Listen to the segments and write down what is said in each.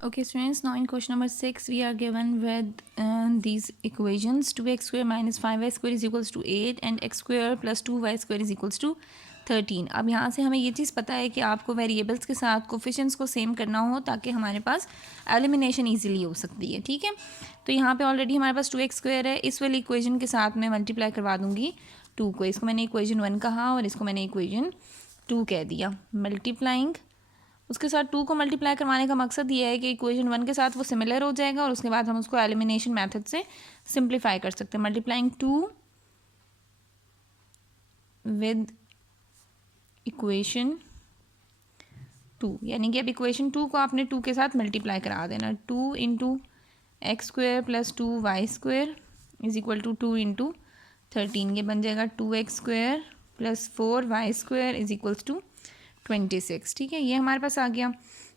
Okay, students, now in question number 6, we are given with these equations. 2x square minus 5y square is equals to 8 and x square plus 2y square is equals to 13. अब यहाँ से हमें ये चीज़ पता है कि आपको variables के साथ कोफिशिएंट्स को सेम करना हो ताकि हमारे पास एलिमिनेशन ईजिली हो सकती है, ठीक है। तो यहाँ पे ऑलरेडी हमारे पास 2x स्क्वायर है, इस वाली इक्वेशन के साथ मैं मल्टीप्लाई करवा दूँगी 2 को। इसको मैंने इक्वेशन 1 कहा और इसको मैंने इक्वेशन 2 कह दिया। मल्टीप्लाइंग उसके साथ 2 को मल्टीप्लाई करवाने का मकसद ये है कि इक्वेशन 1 के साथ वो सिमिलर हो जाएगा और उसके बाद हम उसको एलिमिनेशन मेथड से सिंप्लीफाई कर सकते हैं। मल्टीप्लाइंग 2 विद इक्वेशन 2, यानी कि अब इक्वेशन 2 को आपने 2 के साथ मल्टीप्लाई करा देना। 2 into X square plus 2y square is equal to 2 into 13। ये बन जाएगा 2x square plus 4y square is equals to 26, ठीक है। ये हमारे पास आ गया।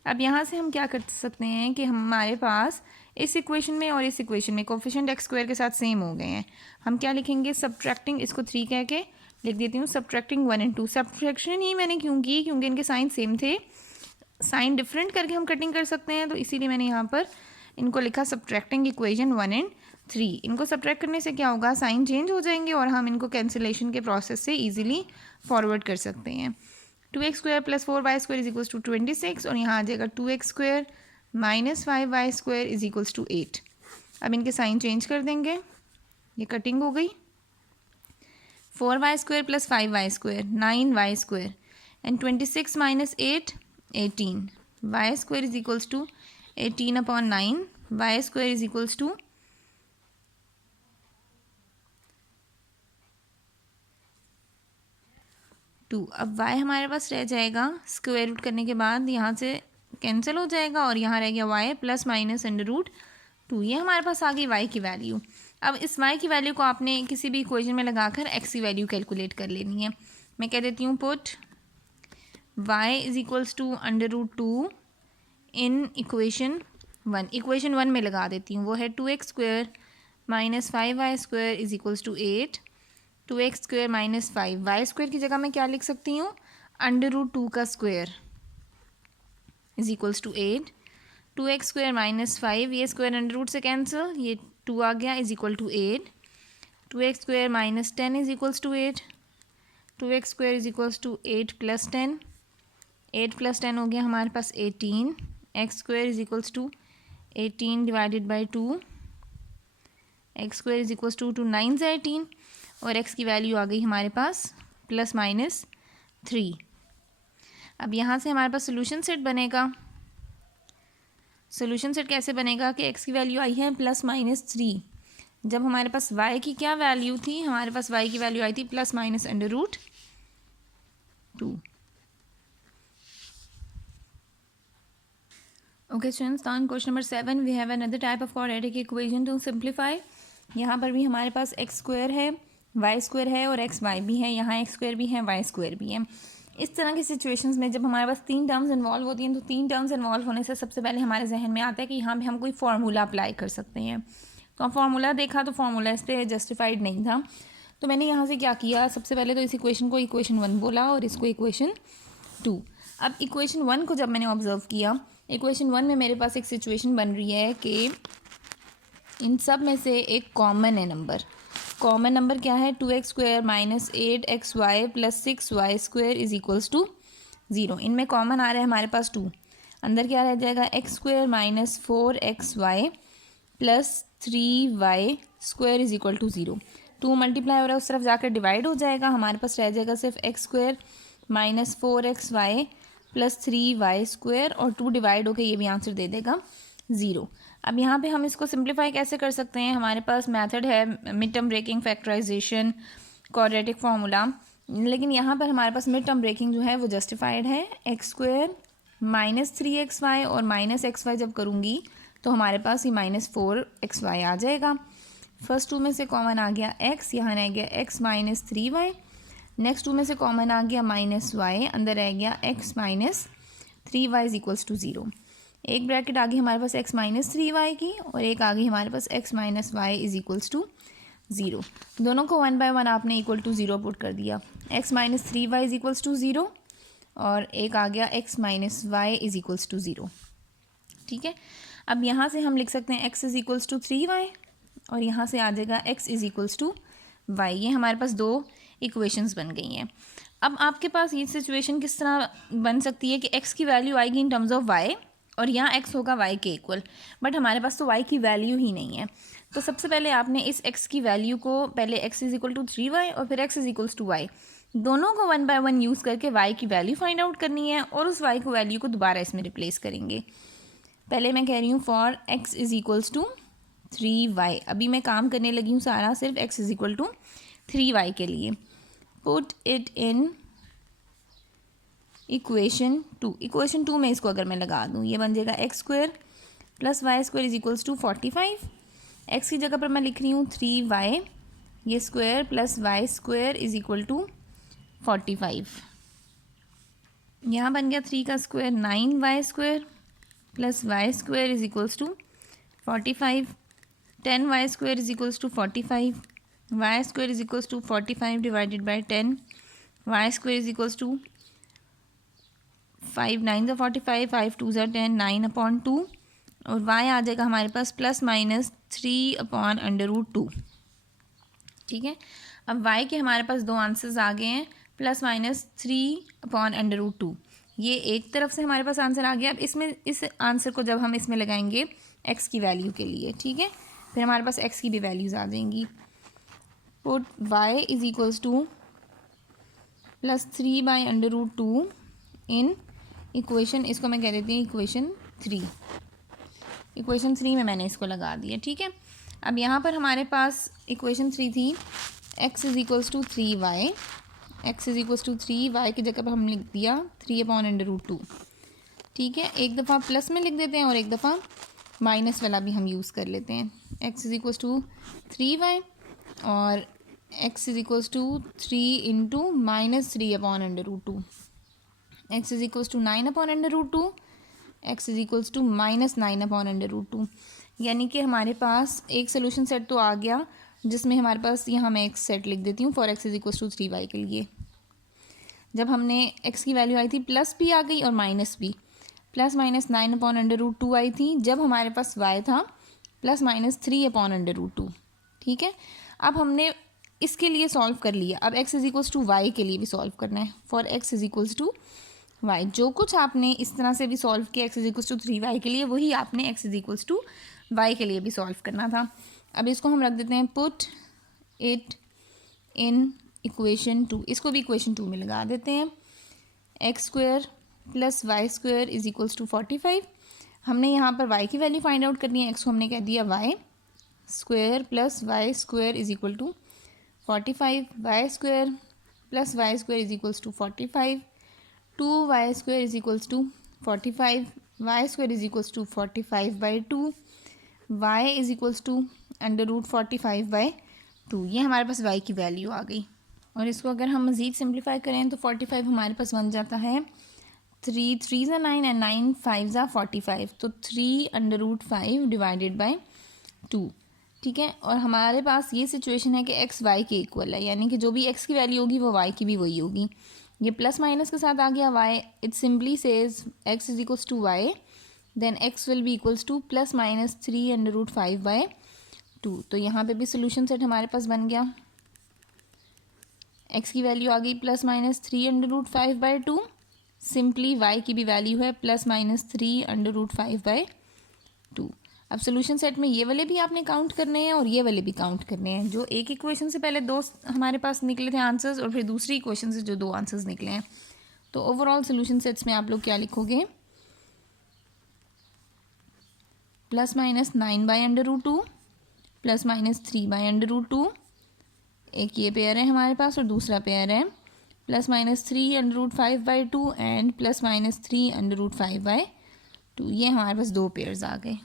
अब यहाँ से हम क्या कर सकते हैं कि हमारे पास इस इक्वेशन में और इस इक्वेशन में कोफिशिएंट एक्स स्क्वायर के साथ सेम हो गए हैं। हम क्या लिखेंगे, सब्ट्रैक्टिंग, इसको 3 कह के लिख देती हूँ, सब्ट्रैक्टिंग 1 and 2। सब्ट्रैक्शन ही मैंने क्यों की, क्योंकि इनके साइन सेम थे। साइन डिफरेंट करके हम कटिंग कर सकते हैं, तो इसीलिए मैंने यहाँ पर इनको लिखा सब्ट्रैक्टिंग इक्वेशन 1 and 3। इनको सब्ट्रैक्ट करने से क्या होगा, साइन चेंज हो जाएंगे और हम इनको कैंसिलेशन के प्रोसेस से ईजिली फॉरवर्ड कर सकते हैं। 2x square plus 4y square is equals to 26 और यहाँ आ जाएगा 2x square minus 5y square is equals to 8। अब इनके साइन चेंज कर देंगे, ये कटिंग हो गई। 4y square plus 5y square 9y square and 26 minus 8 18। y square is equals to 18 upon 9, y square is equals to 2। अब y हमारे पास रह जाएगा स्क्वायर रूट करने के बाद यहाँ से कैंसिल हो जाएगा और यहाँ रह गया y plus minus under root 2। ये हमारे पास आ गई y की वैल्यू। अब इस y की वैल्यू को आपने किसी भी इक्वेशन में लगाकर x की वैल्यू कैलकुलेट कर लेनी है। मैं कह देती हूँ put y is equals to under root 2 in equation 1। Equation 1 में लगा देती हूँ, वो है 2x square minus 5y square is equals to 8। 2x square minus 5, Y square की जगह मैं क्या लिख सकती हूँ, अंडर रूट 2 का square is equals to 8। 2x square minus 5, ये स्क्वायर अंडर रूट से कैंसिल, ये 2 आ गया is equal to 8। 2x square minus 10 is equals to 8। 2x square is equals to 8 plus 10, 8 plus 10 हो गया हमारे पास 18। x square is equals to 18 divided by 2, X square is equals to 9 से 18 और x की वैल्यू आ गई हमारे पास प्लस माइनस 3। अब यहाँ से हमारे पास सोल्यूशन सेट बनेगा। सोल्यूशन सेट कैसे बनेगा कि x की वैल्यू आई है प्लस माइनस 3, जब हमारे पास y की क्या वैल्यू थी, हमारे पास y की वैल्यू आई थी plus minus under root 2। Okay students, now in question number 7 we have another type of quadratic equation to simplify. यहाँ पर भी हमारे पास एक्स स्क्वायर है, वाई स्क्वायर है और एक्स वाई भी है, यहाँ एक्स स्क्वायर भी है, वाई स्क्वायर भी है। इस तरह की सिचुएशंस में जब हमारे पास 3 टर्म्स इन्वॉल्व होती हैं, तो 3 टर्म्स इन्वॉल्व होने से सबसे पहले हमारे जहन में आता है कि यहाँ पे हम कोई फार्मूला अप्लाई कर सकते हैं। तो हम फार्मूला देखा तो फार्मूला इस पर जस्टिफाइड नहीं था, तो मैंने यहाँ से क्या किया, सबसे पहले तो इस इक्वेशन को इक्वेशन 1 बोला और इसको इक्वेशन 2। अब इक्वेशन 1 को जब मैंने ऑब्जर्व किया, इक्वेशन 1 में मेरे पास एक सिचुएशन बन रही है कि इन सब में से एक कॉमन है नंबर। कॉमन नंबर क्या है, 2x square minus 8xy plus 6y square is equals to 0। इनमें कॉमन आ रहा है हमारे पास 2, अंदर क्या रह जाएगा x square minus 4xy plus 3y square is equal to 0। 2 multiply हो रहा है, उस तरफ जाकर डिवाइड हो जाएगा, हमारे पास रह जाएगा सिर्फ x square minus 4xy plus 3y square और 2 डिवाइड होकर ये भी आंसर दे देगा 0। अब यहाँ पे हम इसको सिंप्लीफाई कैसे कर सकते हैं, हमारे पास मेथड है mid term breaking, factorisation, quadratic formula, लेकिन यहाँ पर हमारे पास मिड टर्म ब्रेकिंग जो है वो जस्टिफाइड है। एक्स स्क्वायर माइनस 3xy और माइनस xy जब करूँगी तो हमारे पास ये माइनस 4xy आ जाएगा। फर्स्ट 2 में से कॉमन आ गया x, यहाँ रह गया x माइनस 3y। नेक्स्ट 2 में से कॉमन आ गया माइनस y, अंदर रह गया x minus 3y is equals to 0। एक ब्रैकेट आ गई हमारे पास x माइनस 3y की और एक आ गई हमारे पास x minus y is equals to 0। दोनों को 1 बाय 1 आपने इक्वल टू 0 पुट कर दिया। x minus 3y is equals to 0 और एक आ गया x minus y is equals to 0। ठीक है, अब यहाँ से हम लिख सकते हैं x is equals to 3y और यहाँ से आ जाएगा x is equals to y। ये हमारे पास दो इक्वेशंस बन गई हैं। अब आपके पास ये सिचुएशन किस तरह बन सकती है कि x की वैल्यू आएगी इन टर्म्स ऑफ y और यहाँ x होगा y के इक्वल, बट हमारे पास तो y की वैल्यू ही नहीं है। तो सबसे पहले आपने इस x की वैल्यू को पहले x is equal to 3y और फिर x is equals to y दोनों को 1 बाय 1 यूज़ करके y की वैल्यू फाइंड आउट करनी है और उस y को वैल्यू को दोबारा इसमें रिप्लेस करेंगे। पहले मैं कह रही हूँ for x is equals to 3y। अभी मैं काम करने लगी हूँ सारा सिर्फ x is equal to 3y के लिए। Put it in equation 2। Equation 2 में इसको अगर मैं लगा दूँ ये बन जाएगा x square plus y square is equals to 45। x की जगह पर मैं लिख रही हूँ 3y ये square plus y square is equal to 45। यहाँ बन गया 3 का square 9y square plus y square is equals to 45। 10y square is equals to 45। Y square is equals to 45 divided by 10। Y square is equals to 5 9 45 5 2 10 9/2 और y आ जाएगा हमारे पास plus minus 3/√2। ठीक है, अब y के हमारे पास दो आंसर्स आ गए हैं, प्लस माइनस 3/√2। ये एक तरफ से हमारे पास आंसर आ गया। अब इसमें इस आंसर को जब हम इसमें लगाएंगे x की वैल्यू के लिए, ठीक है, फिर हमारे पास x की भी वैल्यूज़ आ जाएंगी। Put y is equals to plus 3/√2 in equation, इसको मैं कह देती हूँ इक्वेशन 3। इक्वेशन 3 में मैंने इसको लगा दिया। ठीक है, अब यहाँ पर हमारे पास इक्वेशन 3 थी x is equals to 3y। x is equals to 3y की जगह पर हम लिख दिया 3/√2। ठीक है, एक दफ़ा प्लस में लिख देते हैं और एक दफ़ा माइनस वाला भी हम यूज़ कर लेते हैं। x is equals to 3y और x is equals to 3 into minus 3/√2। x is equals to 9/√2। x is equals to minus 9/√2। यानी कि हमारे पास एक सोल्यूशन सेट तो आ गया जिसमें हमारे पास यहाँ मैं एक सेट लिख देती हूँ for x is equals to 3y के लिए। जब हमने x की वैल्यू आई थी प्लस भी आ गई और माइनस भी, प्लस माइनस 9/√2 आई थी जब हमारे पास y था प्लस माइनस 3/√2। ठीक है, अब हमने इसके लिए सॉल्व कर लिया। अब x is equals to y के लिए भी सॉल्व करना है for x is equals to y। जो कुछ आपने इस तरह से भी सॉल्व किया x is equals to 3y के लिए, वही आपने x is equals to y के लिए भी सॉल्व करना था। अब इसको हम रख देते हैं पुट इट इन इक्वेशन 2। इसको भी इक्वेशन 2 में लगा देते हैं। x square plus y square is equals to 45। हमने यहाँ पर y की वैल्यू फाइंड आउट करनी है। x को हमने कह दिया y square plus y square is equal to 45। Y square plus y square is equals to 45। 2y square is equals to 45। Y square is equals to 45/2। y is equals to √45/2। ये हमारे पास y की value आ गई। और इसको अगर हम मज़ीद simplify करें तो 45 हमारे पास बन जाता है 3 3 ज़ा 9 एंड 9 5 ज़ा 45, तो 3/5 डिवाइडेड बाई 2। ठीक है, और हमारे पास ये सिचुएशन है कि x y के इक्वल है, यानी कि जो भी x की वैल्यू होगी वो y की भी वही होगी। ये प्लस माइनस के साथ आ गया y, it simply says x is equals to y, then x will be equals to plus minus 3/5/2। तो यहाँ पे भी सोल्यूशन सेट हमारे पास बन गया। x की वैल्यू आ गई प्लस माइनस 3/5/2। सिंपली y की भी वैल्यू है प्लस माइनस 3/5/2। अब सोल्यूशन सेट में ये वाले भी आपने काउंट करने हैं और ये वाले भी काउंट करने हैं। जो एक इक्वेशन से पहले दो हमारे पास निकले थे आंसर्स और फिर दूसरी इक्वेशन से जो दो आंसर्स निकले हैं, तो ओवरऑल सोल्यूशन सेट्स में आप लोग क्या लिखोगे, प्लस माइनस 9/√2 प्लस माइनस 3/√2। एक ये पेयर है हमारे पास और दूसरा पेयर है plus minus 3/5/2 and plus minus 3/5/2। ये हमारे पास दो पेयर्स आ गए।